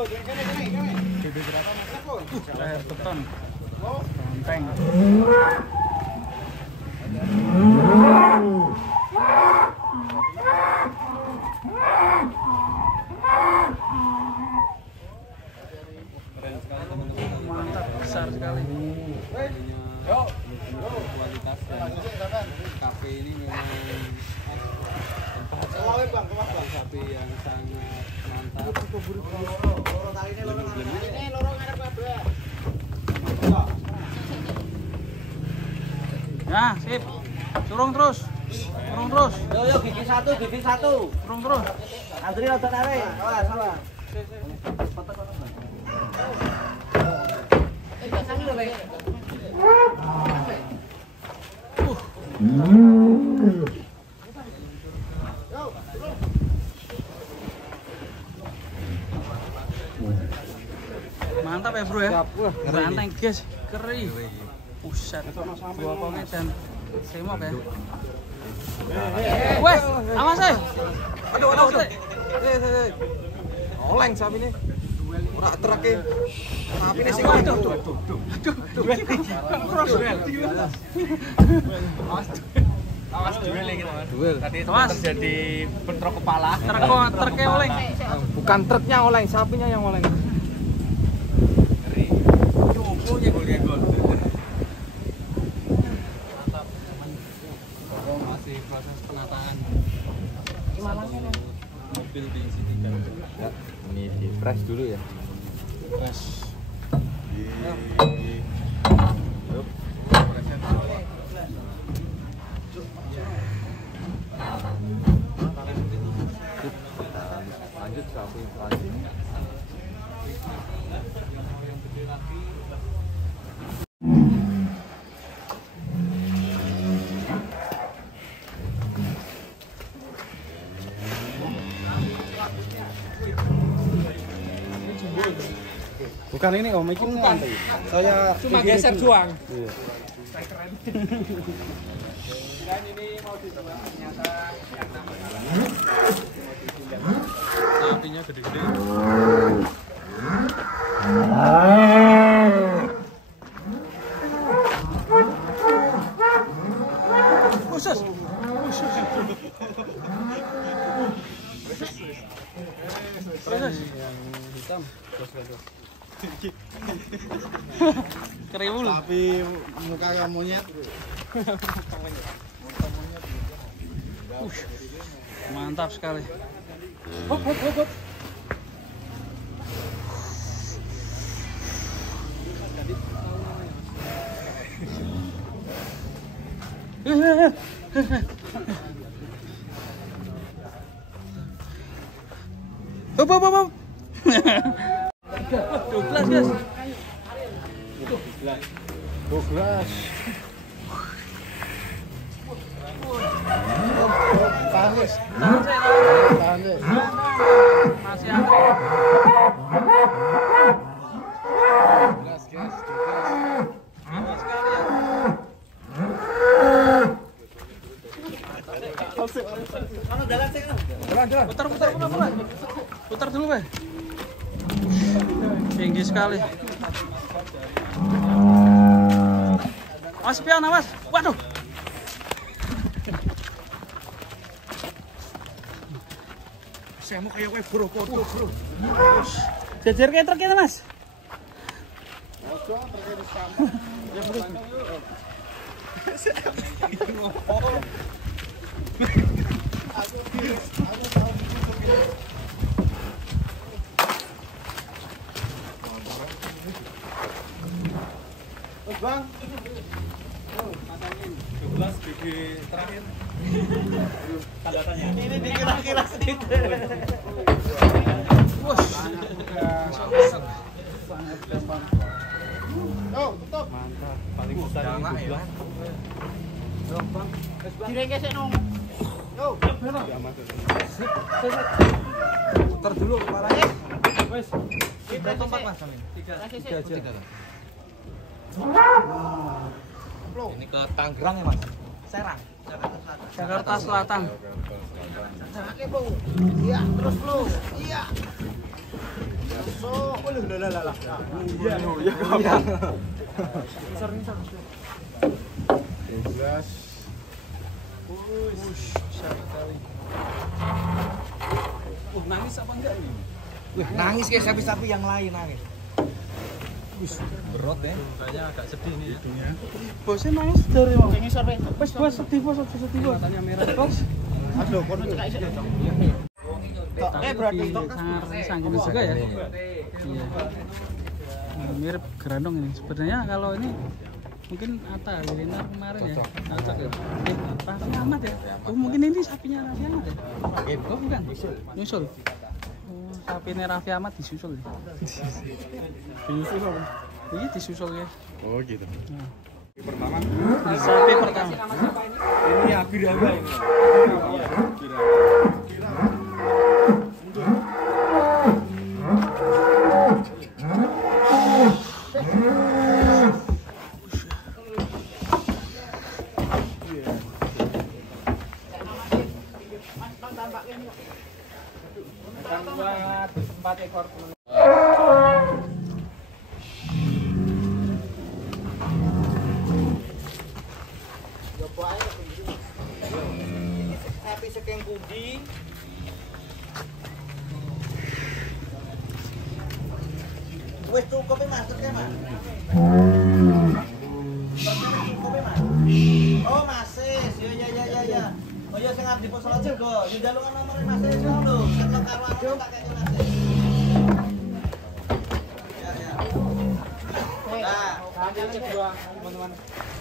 Bibit berapa? Leher beton. Banteng. Mantap, besar sekali. Kualitas kafe ini memang sapi yang sangat mantap. Nah, sip. Turung terus. Turung terus. Yo gigi satu. Turung terus. Antri nonton ae. Salah. Mantap ya, Bro ya. Banteng guys, keri. Buset. Dua konge dan semok ya. Weh, awas eh. Aduh. Oleng sapi ini. Ora treke. Sapi ini sing Aduh. Awas duel iki, Mas. Duel. Tadi Mas. terjadi bentrok kepala. Truknya oleng. Bukan truknya oleng, sapinya yang oleng. Gol. Mantap. Masih proses penataan. Mobil di sini kan. Ya, ini di press dulu ya. Press. Lanjut sapi selanjutnya. Bukan ini Om, ini nanti. Saya Cuma geser doang. Iya. Keren. Dan ini mau dicoba ternyata yang namanya sapinya gede-gede. Khusus. Yang hitam. Terus. Keriwul. Tapi muka kayak monyet. Mantap sekali. Hop. Hop. 12 guys. 12. Tahan deh. Masih antri. 12 guys, 12. Mantap sekali ya. Jalan. Putar dulu, Pak. Tinggi sekali. Mas pion, Mas. Waduh. Saya mau kayak kowe bro. Jejer kayak truk ini, Mas. Bang. 12 gigi terakhir. Tanda tanya. Ini dikira-kira sedikit. Tutup. Mantap. Paling besar ini 12. Direngkesek nong. Yo. Putar dulu kepalanya. Wes. Kita tempat Mas. 3 aja. Ini ke Tangerang ya Mas? Serang. Jakarta Selatan. Iya, terus bro. Iya. Nangis apa enggak ini? Nangis kayak sapi-sapi yang lain nangis. Berat ya. Kayaknya agak sedih nih hidungnya. Bosnya nangis dari mau. Sing ngisor wis. Bos, bos sedih bos, sedih bos. Matanya merah bos. Aduh, kono cekak isik. Berarti sangat juga ya. Iya. Mirip gerandong ini. Sebenarnya kalau ini mungkin Atta Halilintar kemarin ya. Cocok ya. Raffi Ahmad ya. Oh, mungkin ini sapinya Raffi Ahmad ya. Oh, bukan. Nyusul. Oh, sapinya Raffi Ahmad disusul ya. Disusul apa? Iya disusul ya. Oh gitu. Nah. Pertama. Sapi pertama. Ini Abiraga ini. Empat ekor. Sapi sekeng kudi. Wes cukup Mas, terus Mas. Cukup Mas. Oh, Masis. Ya. Oh ya sing abdi pos salat juga. Ya jalungan nomore Masis lho. Ketok karo aku tak kene Masis. Ya. Nah, Kedua, teman-teman.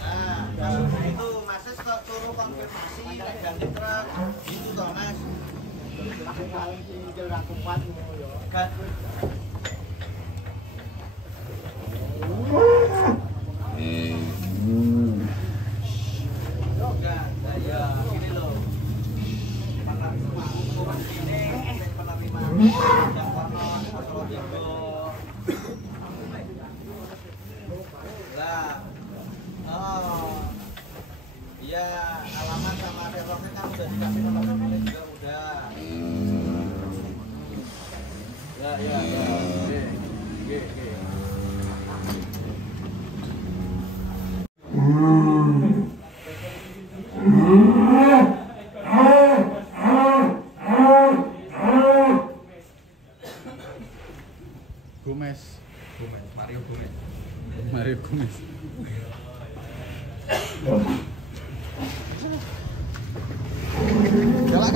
nah, kalau itu Masis kok suruh konfirmasi nek ganti truk itu toh Mas. Kan gini loh. Penerima yang kono Solo Tigo. Lah. Oh. Iya, alamat sama servernya kan udah dikasih nomor pemilik juga udah. Ya. Oke. Mario Gomez. Galak.